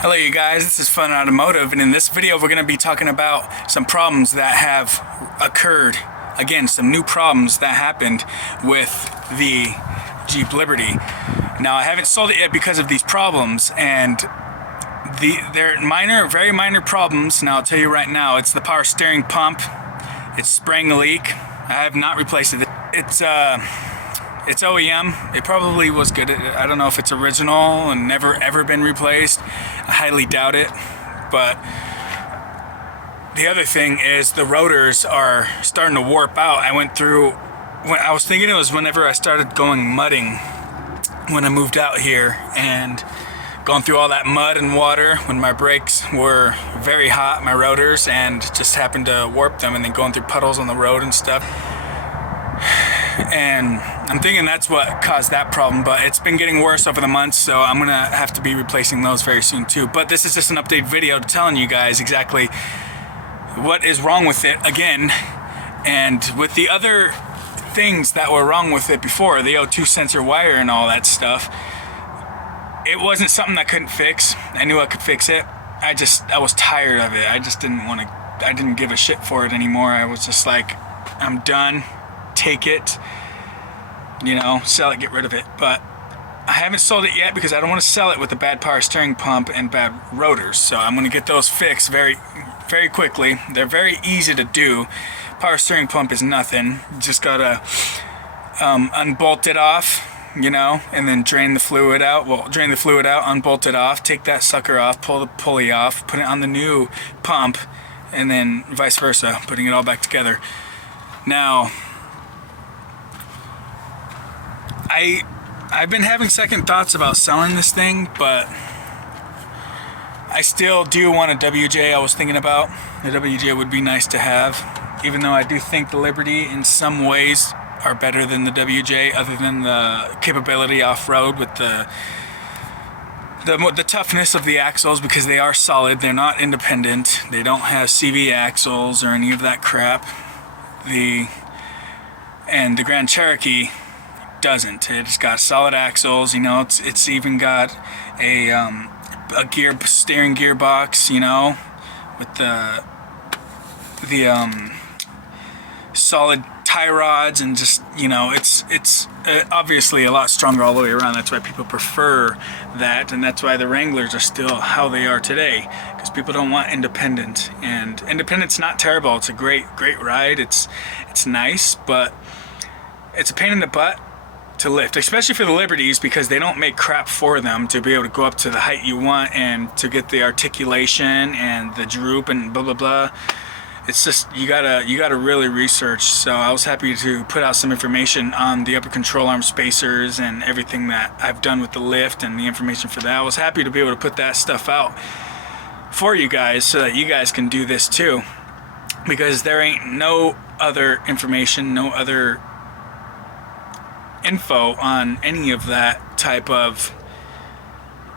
Hello you guys, this is Fun Automotive, and in this video we're going to be talking about some problems that have occurred. Again, some new problems that happened with the Jeep Liberty. Now I haven't sold it yet because of these problems, and they're minor, very minor problems. Now I'll tell you right now, it's the power steering pump. It's spraying a leak. I have not replaced it. It's OEM. It probably was good. I don't know if it's original and never ever been replaced. I highly doubt it. But the other thing is the rotors are starting to warp out. I was thinking it was whenever I started going mudding when I moved out here and going through all that mud and water when my brakes were very hot, my rotors, and just happened to warp them, and then going through puddles on the road and stuff. And I'm thinking that's what caused that problem, but it's been getting worse over the months, so I'm gonna have to be replacing those very soon too. But this is just an update video telling you guys exactly what is wrong with it again, and with the other things that were wrong with it before, the O2 sensor wire and all that stuff. It wasn't something I couldn't fix. I knew I could fix it. I was tired of it. I just I didn't give a shit for it anymore. I was just like, I'm done. Take it, sell it, get rid of it. But I haven't sold it yet because I don't want to sell it with a bad power steering pump and bad rotors. So I'm going to get those fixed very, very quickly. They're very easy to do. Power steering pump is nothing. You just gotta unbolt it off, and then drain the fluid out. Well, drain the fluid out, unbolt it off, take that sucker off, pull the pulley off, put it on the new pump, and then vice versa, putting it all back together. Now, I've been having second thoughts about selling this thing, but I still do want a WJ. I was thinking about the WJ would be nice to have, even though I do think the Liberty in some ways are better than the WJ, other than the capability off-road with the toughness of the axles, because they are solid. They're not independent. They don't have CV axles or any of that crap. And the Grand Cherokee doesn't. It's got solid axles. It's even got a steering gearbox, with the solid tie rods, and just it's obviously a lot stronger all the way around. That's why people prefer that, and that's why the Wranglers are still how they are today, because people don't want independent. And independent's not terrible. It's a great ride. It's nice, but it's a pain in the butt to lift, especially for the Liberties, because they don't make crap for them to be able to go up to the height you want and to get the articulation and the droop and blah blah blah. It's just you gotta really research. So I was happy to put out some information on the upper control arm spacers and everything that I've done with the lift and the information for that. I was happy to be able to put that stuff out for you guys so that you guys can do this too, because there ain't no other information, no other info on any of that type of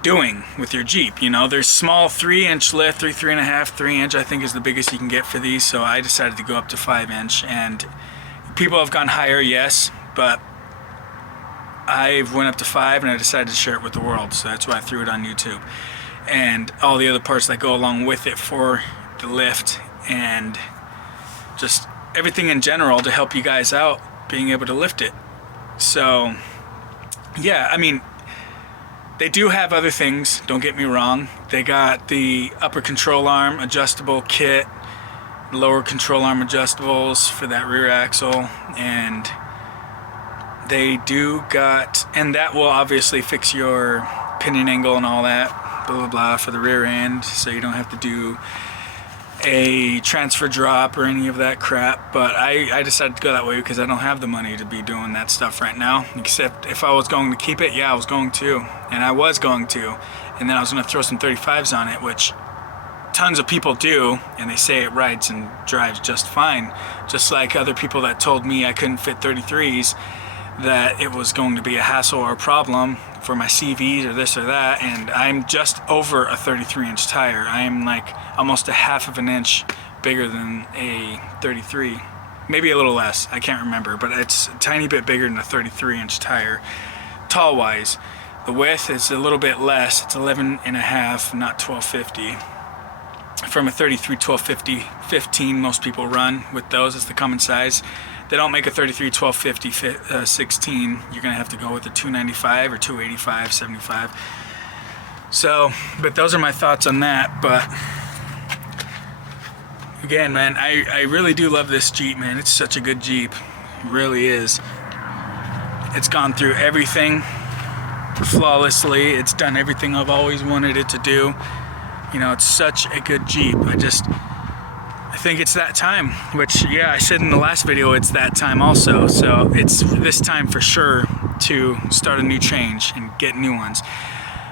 doing with your Jeep. There's small 3-inch lift, 3.5, 3-inch I think is the biggest you can get for these, so I decided to go up to 5-inch, and people have gone higher, yes, but I went up to 5 and I decided to share it with the world, so that's why I threw it on YouTube, and all the other parts that go along with it for the lift, and just everything in general to help you guys out being able to lift it. So yeah, they do have other things, don't get me wrong. They got the upper control arm adjustable kit, lower control arm adjustables for that rear axle, and they do got, and that will obviously fix your pinion angle and all that, blah blah blah, for the rear end, so you don't have to do a transfer drop or any of that crap. But I decided to go that way because I don't have the money to be doing that stuff right now, except if I was going to keep it, yeah, I was going to, and I was going to, and then I was going to throw some 35s on it, which tons of people do, and they say it rides and drives just fine, just like other people that told me I couldn't fit 33s, that it was going to be a hassle or a problem for my CVs or this or that, and I'm just over a 33-inch tire. I am like almost a half of an inch bigger than a 33, maybe a little less, I can't remember, but it's a tiny bit bigger than a 33-inch tire, tall wise. The width is a little bit less. It's 11 and a half, not 1250. From a 33 1250 15, most people run with those. It's the common size. They don't make a 33 1250 16. You're gonna have to go with a 295 or 285 75. So, but those are my thoughts on that. But again, man, I really do love this Jeep, man. It's such a good Jeep. It really is. It's gone through everything flawlessly. It's done everything I've always wanted it to do. You know, it's such a good Jeep. I think it's that time, which, yeah, I said in the last video, it's that time also. So it's this time for sure to start a new change and get new ones.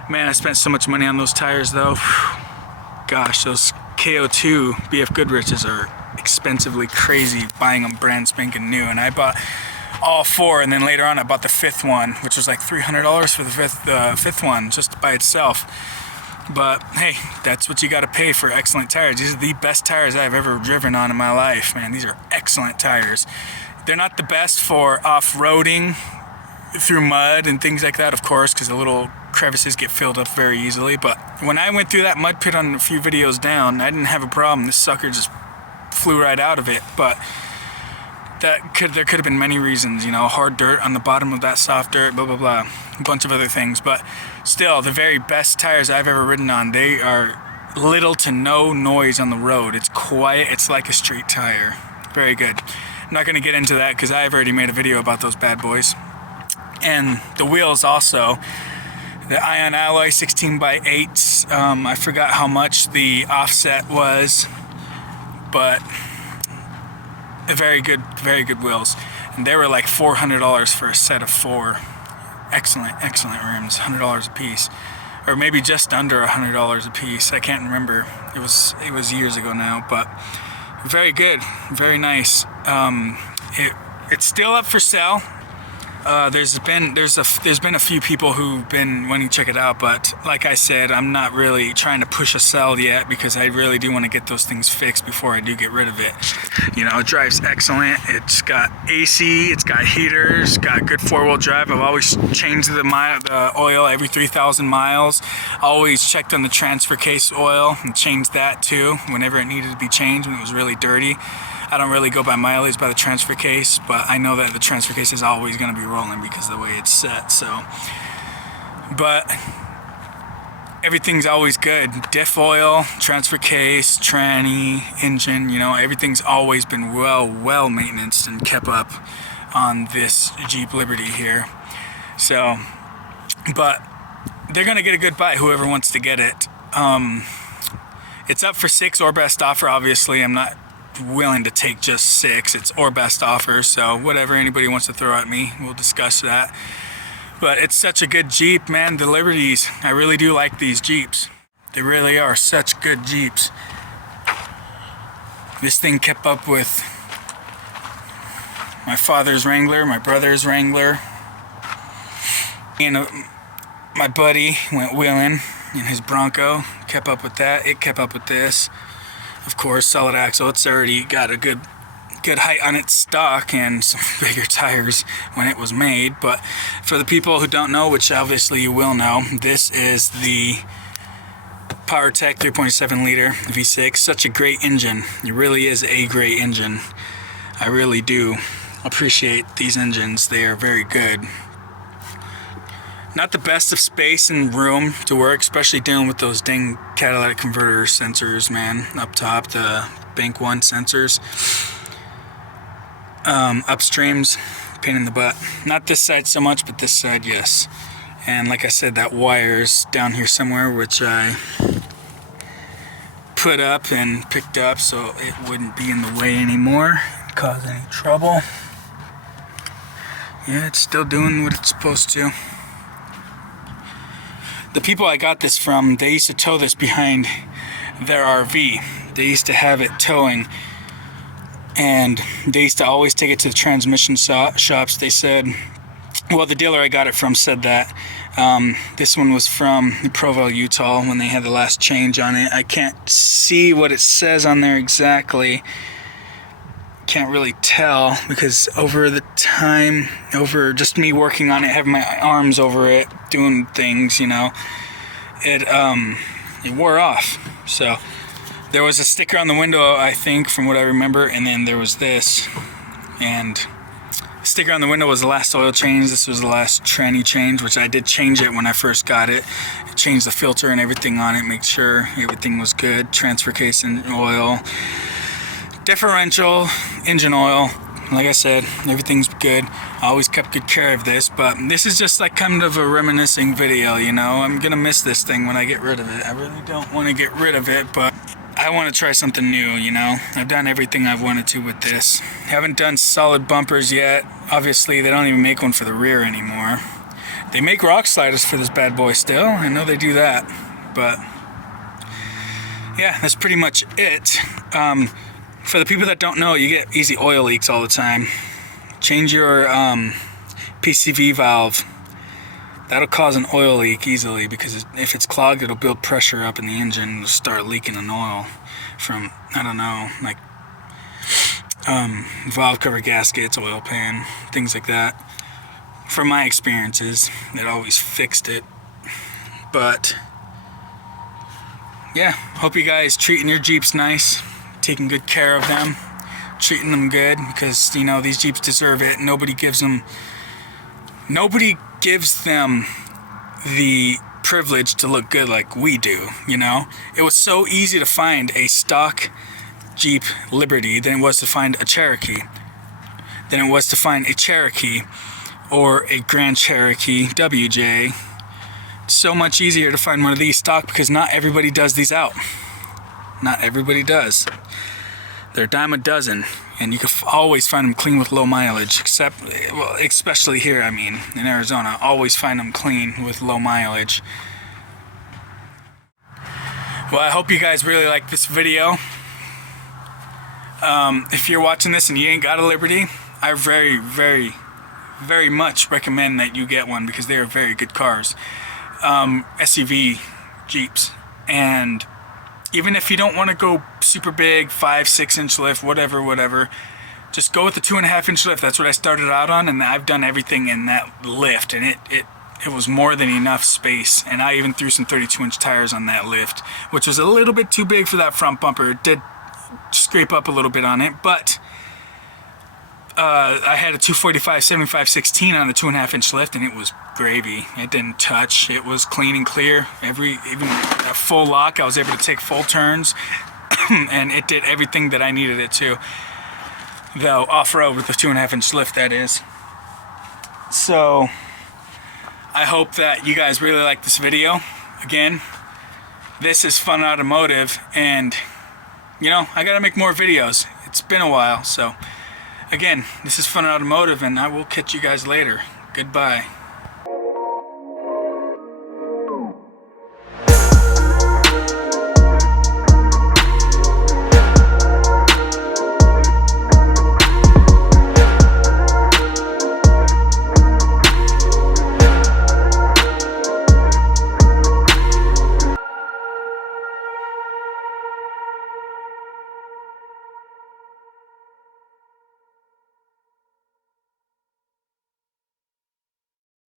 Man, I spent so much money on those tires though. Gosh, those KO2 BF Goodrich's are expensively crazy, buying them brand spanking new. And I bought all four, and then later on I bought the fifth one, which was like $300 for the fifth one just by itself. But hey, that's what you got to pay for excellent tires. These are the best tires I've ever driven on in my life, man. These are excellent tires. They're not the best for off-roading through mud and things like that, of course, because the little crevices get filled up very easily. But when I went through that mud pit on a few videos down, I didn't have a problem. This sucker just flew right out of it. But there could have been many reasons, you know, hard dirt on the bottom of that soft dirt, blah, blah, blah, a bunch of other things. But still, the very best tires I've ever ridden on, they are little to no noise on the road. It's quiet. It's like a street tire. Very good. I'm not going to get into that because I've already made a video about those bad boys. And the wheels also, the Ion Alloy 16x8s, I forgot how much the offset was, but very good wheels. And they were like $400 for a set of four. Excellent rims, $100 a piece, or maybe just under $100 a piece. I can't remember. It was years ago now, but very good, very nice. It's still up for sale. There's been a few people who've been wanting to check it out, but like I said, I'm not really trying to push a sell yet because I really do want to get those things fixed before I do get rid of it. You know, it drives excellent. It's got AC, it's got heaters, got good four-wheel drive. I've always changed the oil every 3,000 miles. Always checked on the transfer case oil and changed that too whenever it needed to be changed, when it was really dirty. I don't really go by mileage by the transfer case, but I know that the transfer case is always going to be rolling because of the way it's set. So, but everything's always good. Diff oil, transfer case, tranny, engine, you know, everything's always been well maintenance and kept up on this Jeep Liberty here. So, but they're going to get a good buy, whoever wants to get it. It's up for 6 or best offer, obviously. I'm not willing to take just 6. It's or best offer, so whatever anybody wants to throw at me, we'll discuss that. But it's such a good Jeep, man. The Liberties, I really do like these Jeeps. They really are such good Jeeps. This thing kept up with my father's Wrangler, my brother's Wrangler. And my buddy went wheeling in his Bronco, kept up with that. It kept up with this. Of course, solid axle. It's already got a good height on its stock and some bigger tires when it was made. But for the people who don't know, which obviously you will know, this is the PowerTech 3.7 liter V6. Such a great engine. It really is a great engine. I really do appreciate these engines. They are very good. Not the best of space and room to work, especially dealing with those dang catalytic converter sensors, man, up top, the Bank 1 sensors. Upstreams, pain in the butt. Not this side so much, but this side, yes. And like I said, that wire's down here somewhere, which I put up and picked up so it wouldn't be in the way anymore, cause any trouble. Yeah, it's still doing what it's supposed to. The people I got this from, they used to tow this behind their RV. They used to have it towing, and they used to always take it to the transmission shops. They said, well, the dealer I got it from said that. This one was from Provo, Utah, when they had the last change on it. I can't see what it says on there exactly, can't really tell because over the time, over just me working on it, having my arms over it, doing things, you know, it wore off. So there was a sticker on the window, I think, from what I remember, and then there was this, and the sticker on the window was the last oil change. This was the last tranny change, which I did change it when I first got it. I changed the filter and everything on it, make sure everything was good. Transfer case and oil, differential, engine oil. Like I said, everything's good. I always kept good care of this, but this is just like kind of a reminiscing video, you know. I'm gonna miss this thing when I get rid of it. I really don't want to get rid of it, but I want to try something new, you know. I've done everything I've wanted to with this. Haven't done solid bumpers yet. Obviously, they don't even make one for the rear anymore. They make rock sliders for this bad boy still. I know they do that, but yeah, that's pretty much it. For the people that don't know, you get easy oil leaks all the time. Change your PCV valve. That'll cause an oil leak easily because if it's clogged, it'll build pressure up in the engine and start leaking an oil from, I don't know, like valve cover gaskets, oil pan, things like that. From my experiences, it always fixed it. But yeah, hope you guys treating your Jeeps nice, taking good care of them, treating them good, because you know these Jeeps deserve it. Nobody gives them the privilege to look good like we do, you know. It was so easy to find a stock Jeep Liberty than it was to find a Cherokee, than it was to find a Cherokee or a Grand Cherokee WJ. It's so much easier to find one of these stock because not everybody does these out. Not everybody does. They're a dime a dozen, and you can always find them clean with low mileage, except, well, especially here, I mean, in Arizona, always find them clean with low mileage. Well, I hope you guys really like this video. If you're watching this and you ain't got a Liberty, I very, very, very much recommend that you get one because they are very good cars. SUV Jeeps, and even if you don't want to go super big, 5-6 inch lift, whatever, just go with the 2.5 inch lift. That's what I started out on, and I've done everything in that lift, and it was more than enough space. And I even threw some 32 inch tires on that lift, which was a little bit too big for that front bumper. It did scrape up a little bit on it, but I had a 245 75/16 on the 2.5 inch lift, and it was gravy. It didn't touch. It was clean and clear. Even a full lock, I was able to take full turns, and it did everything that I needed it to. Though off-road with the 2.5 inch lift, that is. So I hope that you guys really like this video. Again, this is Fun Automotive, and you know, I gotta make more videos. It's been a while, so again, this is Fun Automotive, and I will catch you guys later. Goodbye.